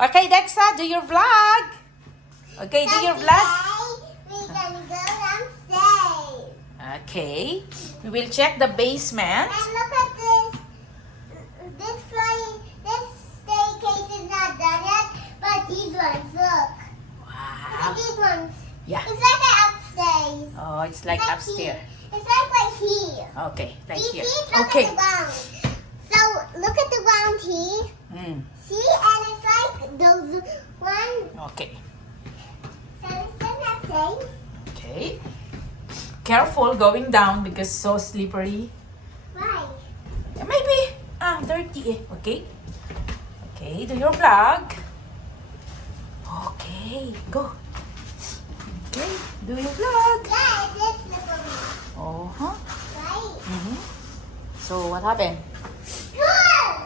Okay, Dexa, do your vlog. Okay, do your vlog. We're gonna go downstairs. Okay. We will check the basement. And look at this. This staircase is not done yet, but these ones, look. Look Wow. at these ones. Yeah. It's like an upstairs. Oh, it's like Here. upstairs. It's like right here. Okay, like See, here. look Okay. at the ground. So look at the ground here. See, and it's like those one. Okay. So it's not safe. Okay. Careful going down because so slippery. Right. Maybe dirty. Okay. Okay, do your vlog. Okay, go. Okay, do your vlog. Yeah, it is slippery. Uh-huh. Right. So what happened? Good.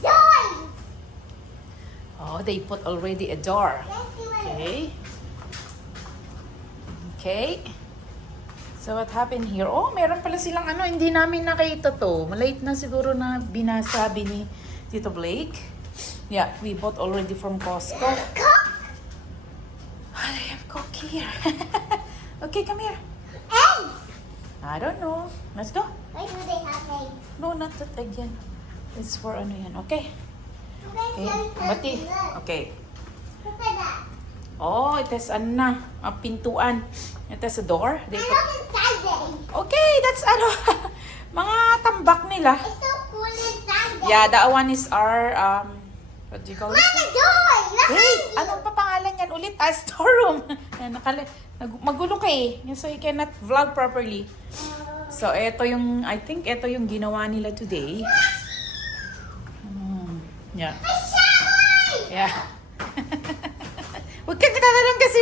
Doors. Oh, they put already a door. Let's see what it is. Okay. Okay. So what happened here? Oh, meron pala silang hindi namin nakita to. Malate na siguro na binasabi ni Tito Blake. Yeah, we bought already from Costco. Cook. I have Coke here. Okay, come here. Eggs. I don't know. Let's go. Why do they have eggs? No, not that again. It's for yan. Okay. Okay. Okay. Bati. Okay. Look at that. Oh, it has pintuan. It has a door. They I put... look inside there. Okay, that's mga tambak nila. It's so cool inside there. Yeah, that one is our, what do you call Look this? at the door. Look Hey, at anong pa pangalan yan ulit? Storeroom. Yan, magulo ka eh. So you cannot vlog properly. So, I think ito yung ginawa nila today. Yeah. A shower. Yeah. Huwag kang katatalang kasi